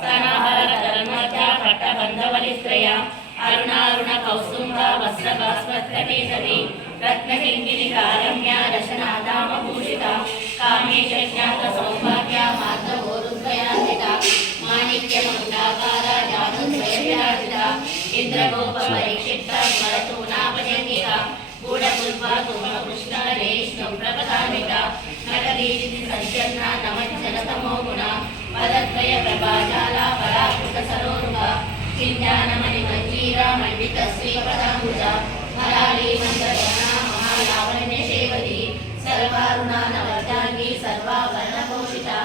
स्तनाभरणकर्मध्या अरुणारुण कौस्तुम्भा वस्त्रभास्वत्कटेसरी रत्नकिङ्किणिकारम्या रशनादामभूषिता कामेशज्ञात सौभाग्या माधवोरुद्वयान्विता माणिक्यमण्डाकारा जानुद्वयविराजिता इन्द्रगोपपरीक्षिता स्मरतु नापजङ्गिका गूढपुल्पा तुङ्गकृष्णरेष्णुप्रपदान्विता नटदीर्ति सज्जन्ना नमज्जनतमोगुणा पदद्वय प्रभाजाला पराकृतसरोरुहा चिञ्जानमणिमञ्जीरा मण्डितश्रीपदाम्बुजा मराली मन्त्रगणा महालावण्यशेवती सर्वारुणा नवजाङ्गी सर्वाभरणभूषिता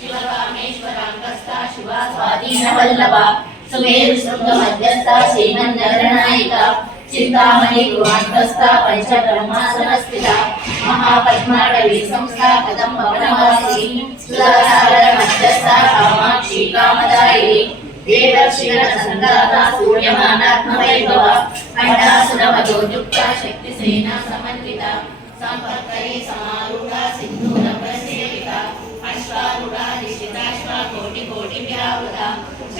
शिवकामेश्वराङ्गस्था शिवा स्वाधीनवल्लभा सुमेरुशृङ्गमध्यस्था श्रीमन्नगरनायिका चिन्तामणि गृहान्तस्था पञ्चब्रह्मासनस्थिता महापद्माटवी संस्था कदम्बवनवासी सुधासागरमध्यस्था कामाक्षी कामदायिनी देवर्षिगणसङ्गाता सूर्यमानात्मवैभवा खण्डासुरवधोयुक्ता शक्तिसेना समन्विता सम्पत्करी